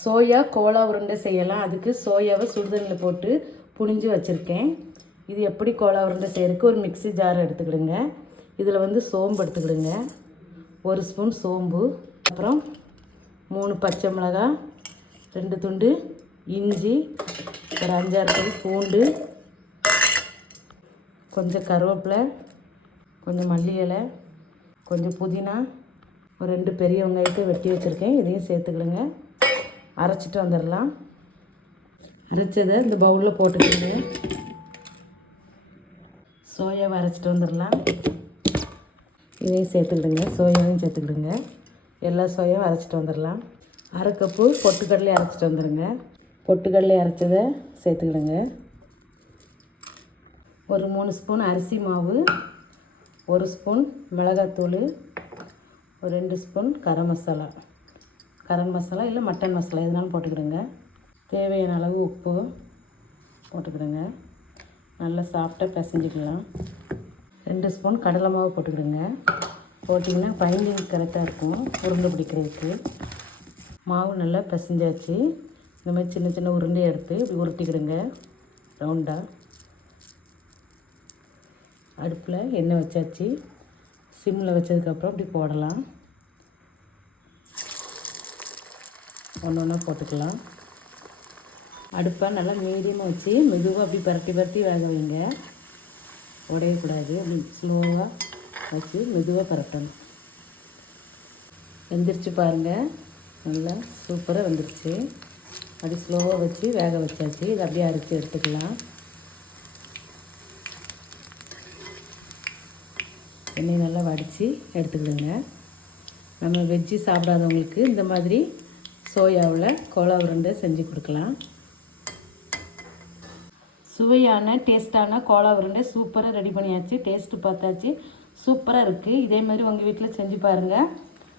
Soya Cola உருண்டை செய்யலாம். அதுக்கு சோயாவை சுடுதண்ணில் போட்டு புழிஞ்சு வச்சுருக்கேன். இது எப்படி கோலா உருண்டை செய்யறதுக்கு ஒரு மிக்ஸி ஜார் எடுத்துக்கிடுங்க. இதில் வந்து சோம்பு எடுத்துக்கிடுங்க, 1 ஸ்பூன் சோம்பு, அப்புறம் 3 பச்சை மிளகாய், 2 துண்டு இஞ்சி, ஒரு 5-6 பல் பூண்டு, கொஞ்சம் கருவேப்பிலை, கொஞ்சம் மல்லி இலை, கொஞ்சம் புதினா, ஒரு 2 பெரிய வெங்காயத்தை வெட்டி வச்சுருக்கேன். இதையும் சேர்த்துக்கிடுங்க. அரைச்சிட்டு வந்துடலாம். அரைச்சதை இந்த பவுலில் போட்டுக்கிடுங்க. சோயாவை அரைச்சிட்டு வந்துடலாம். இதையும் சேர்த்துக்கிடுங்க. சோயாவையும் சேர்த்துக்கிடுங்க. எல்லா சோயாவும் அரைச்சிட்டு வந்துடலாம். 1/2 கப்பு பொட்டுக்கடலை அரைச்சிட்டு வந்துடுங்க. பொட்டுக்கடலை அரைச்சதை சேர்த்துக்கிடுங்க. ஒரு 3 ஸ்பூன் அரிசி மாவு, 1 ஸ்பூன் மிளகாத்தூள், ஒரு 2 ஸ்பூன் கரம் மசாலா இல்லை மட்டன் மசாலா எதுனாலும் போட்டுக்கிடுங்க. தேவையான அளவு உப்பு போட்டுக்கிடுங்க. நல்லா சாஃப்டாக பிசைஞ்சிக்கலாம். 2 ஸ்பூன் கடலை மாவு போட்டுக்கிடுங்க. போட்டிங்கன்னா பைண்டிங் கரெக்டாக இருக்கும் உருண்டை பிடிக்கிறதுக்கு. மாவு நல்லா பிசைஞ்சாச்சு. இந்த மாதிரி சின்ன சின்ன உருண்டை எடுத்து இப்படி உருட்டிக்கிடுங்க ரவுண்டாக. அடுப்பில் எண்ணெய் வச்சாச்சு. சிம்மில் வச்சதுக்கப்புறம் இப்படி போடலாம். ஒன்று ஒன்றா போட்டுக்கலாம். அடுப்பை நல்லா மீடியமாக வச்சு மெதுவாக அப்படி பரட்டி வேக வைங்க. உடையக்கூடாது. அப்படி ஸ்லோவாக வச்சு மெதுவாக பரட்டணும். வெந்துருச்சு பாருங்கள். நல்லா சூப்பராக வெந்துருச்சு. அப்படி ஸ்லோவாக வச்சு வேக வச்சாச்சு. இதை அப்படியே அரைச்சி எடுத்துக்கலாம். எண்ணெய் நல்லா வடித்து எடுத்துக்கிடுங்க. நம்ம வெஜ்ஜு சாப்பிடாதவங்களுக்கு இந்த மாதிரி சோயாவில் கோலா உருண்டை செஞ்சு கொடுக்கலாம். சுவையான டேஸ்ட்டான கோலா உருண்டை சூப்பராக ரெடி பண்ணியாச்சு. டேஸ்ட்டு பார்த்தாச்சு. சூப்பராக இருக்குது. இதே மாதிரி உங்கள் வீட்டில் செஞ்சு பாருங்கள்.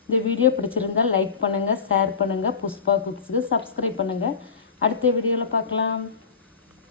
இந்த வீடியோ பிடிச்சிருந்தால் லைக் பண்ணுங்கள், ஷேர் பண்ணுங்கள். புஷ்பா குக்ஸுக்கு சப்ஸ்கிரைப் பண்ணுங்கள். அடுத்த வீடியோவில் பார்க்கலாம்.